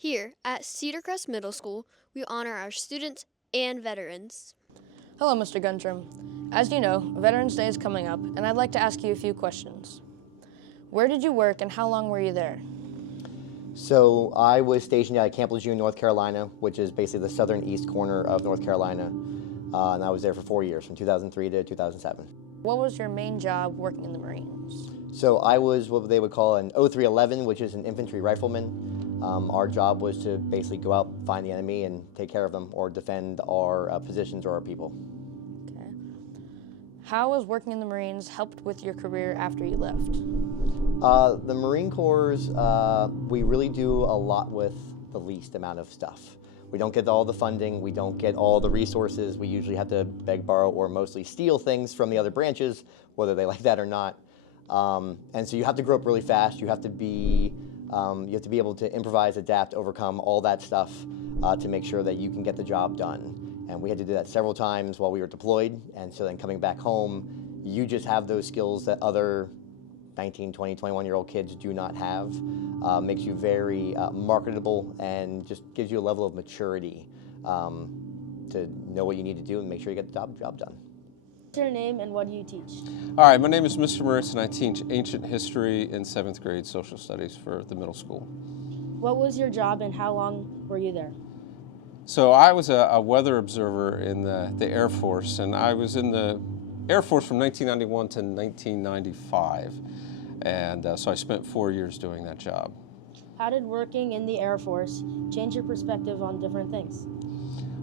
Here at Cedar Crest Middle School, we honor our students and veterans. Hello, Mr. Guntram. As you know, Veterans Day is coming up, and I'd like to ask you a few questions. Where did you work and how long were you there? So I was stationed at Camp Lejeune, North Carolina, which is basically the southern east corner of North Carolina, and I was there for 4 years, from 2003 to 2007. What was your main job working in the Marines? So I was what they would call an 0311, which is an infantry rifleman. Our job was to basically go out, find the enemy, and take care of them, or defend our positions or our people. Okay. How has working in the Marines helped with your career after you left? The Marine Corps, we really do a lot with the least amount of stuff. We don't get all the funding, we don't get all the resources. We usually have to beg, borrow, or mostly steal things from the other branches, whether they like that or not. And so you have to grow up really fast. You have to be able to improvise, adapt, overcome all that stuff to make sure that you can get the job done. And we had to do that several times while we were deployed. And so then coming back home, you just have those skills that other 19, 20, 21-year-old kids do not have. Makes you very marketable and just gives you a level of maturity to know what you need to do and make sure you get the job done. What's your name and what do you teach? All right, my name is Mr. Moritz and I teach ancient history in 7th grade social studies for the middle school. What was your job and how long were you there? So I was a weather observer in the Air Force, and I was in the Air Force from 1991 to 1995. And so I spent 4 years doing that job. How did working in the Air Force change your perspective on different things?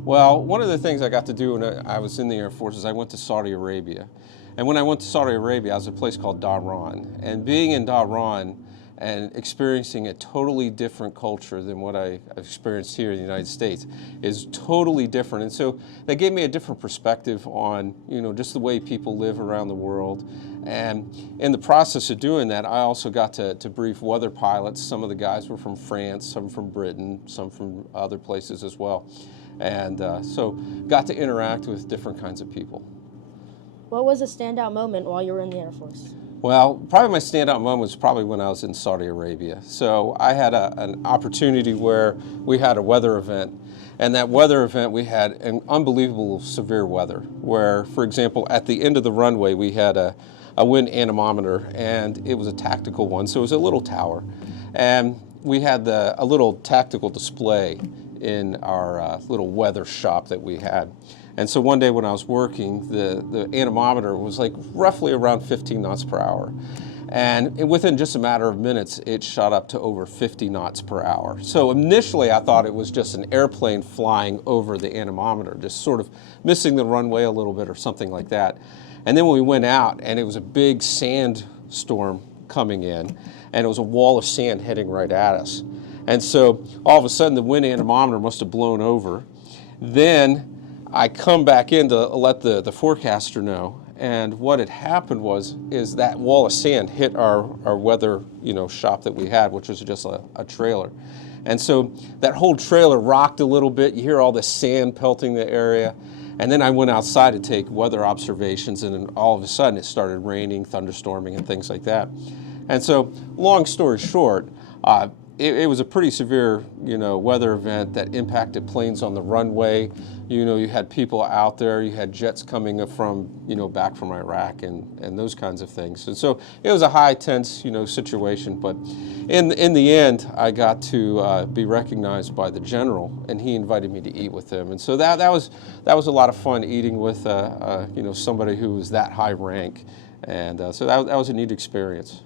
Well, one of the things I got to do when I was in the Air Force is I went to Saudi Arabia. And when I went to Saudi Arabia, I was at a place called Dhahran. And being in Dhahran and experiencing a totally different culture than what I've experienced here in the United States is totally different. And so that gave me a different perspective on, just the way people live around the world. And in the process of doing that, I also got to brief weather pilots. Some of the guys were from France, some from Britain, some from other places as well. And so got to interact with different kinds of people. What was a standout moment while you were in the Air Force? Well, probably my standout moment was probably when I was in Saudi Arabia. So I had an opportunity where we had a weather event. And that weather event, we had an unbelievable severe weather where, for example, at the end of the runway, we had a wind anemometer, and it was a tactical one, so it was a little tower. And we had a little tactical display in our little weather shop that we had. And so one day when I was working, the anemometer was like roughly around 15 knots per hour. And within just a matter of minutes, it shot up to over 50 knots per hour. So initially I thought it was just an airplane flying over the anemometer, just sort of missing the runway a little bit or something like that. And then when we went out, and it was a big sandstorm coming in, and it was a wall of sand heading right at us. And so all of a sudden the wind anemometer must have blown over. Then I come back in to let the forecaster know, and what had happened is that wall of sand hit our weather shop that we had, which was just a trailer. And so that whole trailer rocked a little bit. You hear all the sand pelting the area. And then I went outside to take weather observations, and then all of a sudden it started raining, thunderstorming, and things like that. And so, long story short, it was a pretty severe, weather event that impacted planes on the runway. You had people out there, you had jets coming from, back from Iraq and those kinds of things. And so it was a high tense, situation. But in the end, I got to be recognized by the general, and he invited me to eat with him. And so that was a lot of fun, eating with somebody who was that high rank. And so that was a neat experience.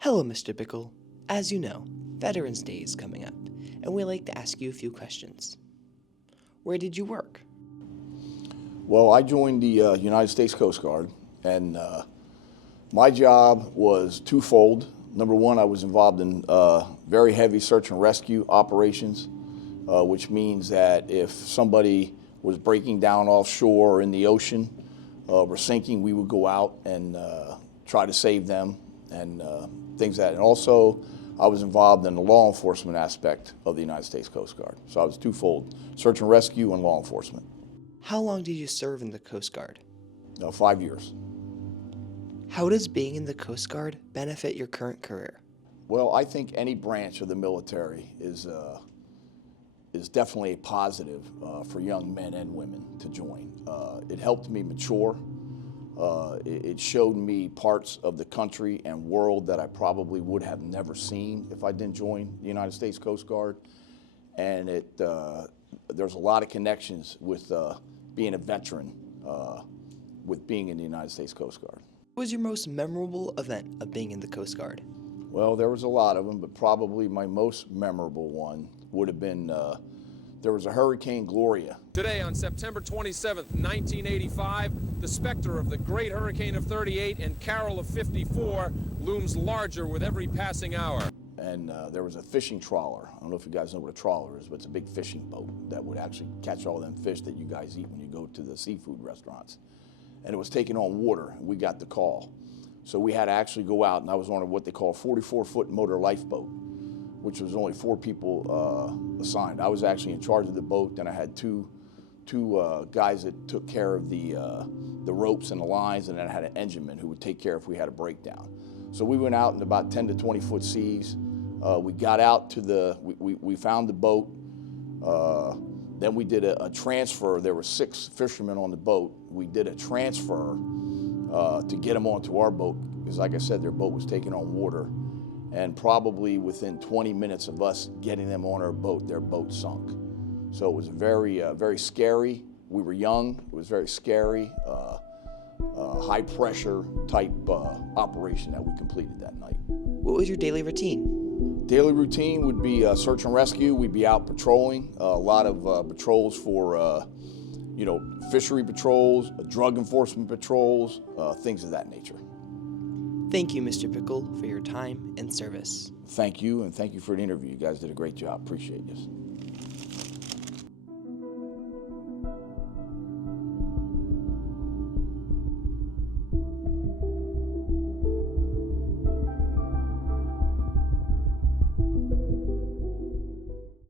Hello, Mr. Bickle. As you know, Veterans Day is coming up, and we'd like to ask you a few questions. Where did you work? Well, I joined the United States Coast Guard, and my job was twofold. Number one, I was involved in very heavy search and rescue operations, which means that if somebody was breaking down offshore or in the ocean or sinking, we would go out and try to save them and things like that. And also, I was involved in the law enforcement aspect of the United States Coast Guard. So I was twofold, search and rescue and law enforcement. How long did you serve in the Coast Guard? 5 years. How does being in the Coast Guard benefit your current career? Well, I think any branch of the military is is definitely a positive for young men and women to join. It helped me mature. It showed me parts of the country and world that I probably would have never seen if I didn't join the United States Coast Guard. And there's a lot of connections with being a veteran, with being in the United States Coast Guard. What was your most memorable event of being in the Coast Guard? Well, there was a lot of them, but probably my most memorable one would have been there was a Hurricane Gloria. Today, on September 27th, 1985, the specter of the Great Hurricane of 38 and Carol of 54 looms larger with every passing hour. And there was a fishing trawler. I don't know if you guys know what a trawler is, but it's a big fishing boat that would actually catch all them fish that you guys eat when you go to the seafood restaurants. And it was taking on water, and we got the call. So we had to actually go out, and I was on what they call a 44-foot motor lifeboat, which was only 4 people assigned. I was actually in charge of the boat, then I had two guys that took care of the ropes and the lines, and then I had an engineman who would take care if we had a breakdown. So we went out in about 10 to 20-foot seas. We got out to we found the boat. Then we did a transfer. There were 6 fishermen on the boat. We did a transfer to get them onto our boat, because like I said, their boat was taking on water. And probably within 20 minutes of us getting them on our boat, their boat sunk. So it was very, very scary. We were young. It was very scary. High pressure type operation that we completed that night. What was your daily routine? Daily routine would be search and rescue. We'd be out patrolling. A lot of patrols for, fishery patrols, drug enforcement patrols, things of that nature. Thank you, Mr. Pickle, for your time and service. Thank you, and thank you for the interview. You guys did a great job. Appreciate this.